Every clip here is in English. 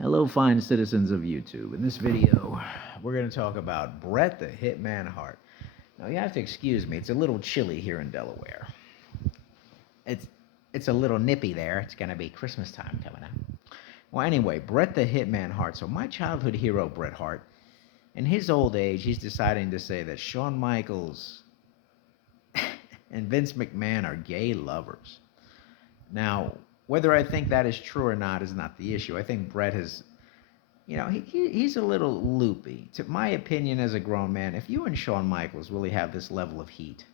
Hello, fine citizens of YouTube. In this video, we're going to talk about Bret the Hitman Hart. Now, you have to excuse me. It's a little chilly here in Delaware. It's a little nippy there. It's going to be Christmas time coming up. Well, anyway, Bret the Hitman Hart. So my childhood hero, Bret Hart, in his old age, he's deciding to say that Shawn Michaels and Vince McMahon are gay lovers. Now, whether I think that is true or not is not the issue. I think Bret has, he's a little loopy. To my opinion as a grown man, if you and Shawn Michaels really have this level of heat,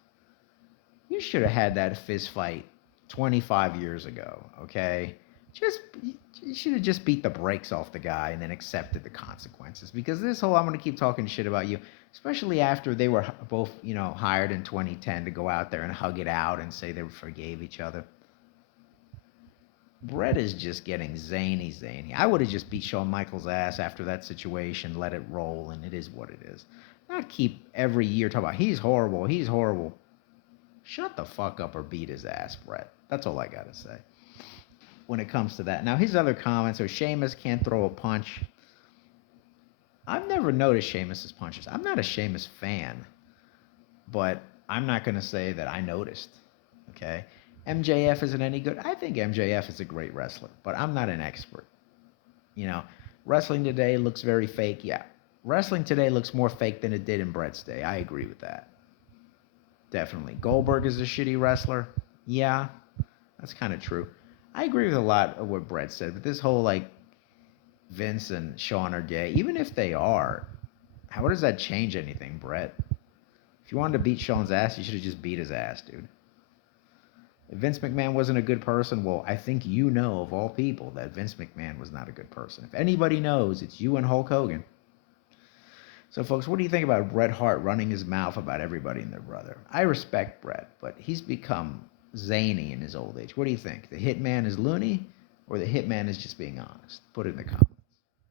you should have had that fist fight 25 years ago, okay? You should have just beat the brakes off the guy and then accepted the consequences. Because this whole I'm going to keep talking shit about you, especially after they were both, hired in 2010 to go out there and hug it out and say they forgave each other. Bret is just getting zany. I would have just beat Shawn Michaels' ass after that situation, let it roll, and it is what it is. Not keep every year talking about, he's horrible. Shut the fuck up or beat his ass, Bret. That's all I gotta say when it comes to that. Now, his other comments are Sheamus can't throw a punch. I've never noticed Sheamus's punches. I'm not a Sheamus fan, but I'm not going to say that I noticed, okay? MJF isn't any good. I think MJF is a great wrestler, but I'm not an expert. Wrestling today looks very fake. Yeah, wrestling today looks more fake than it did in Bret's day. I agree with that. Definitely. Goldberg is a shitty wrestler. Yeah, that's kind of true. I agree with a lot of what Bret said, but this whole, Vince and Shawn are gay, even if they are, how does that change anything, Bret? If you wanted to beat Shawn's ass, you should have just beat his ass, dude. If Vince McMahon wasn't a good person, well, I think you know of all people that Vince McMahon was not a good person. If anybody knows, it's you and Hulk Hogan. So, folks, what do you think about Bret Hart running his mouth about everybody and their brother? I respect Bret, but he's become zany in his old age. What do you think? The Hitman is loony, or the Hitman is just being honest? Put it in the comments.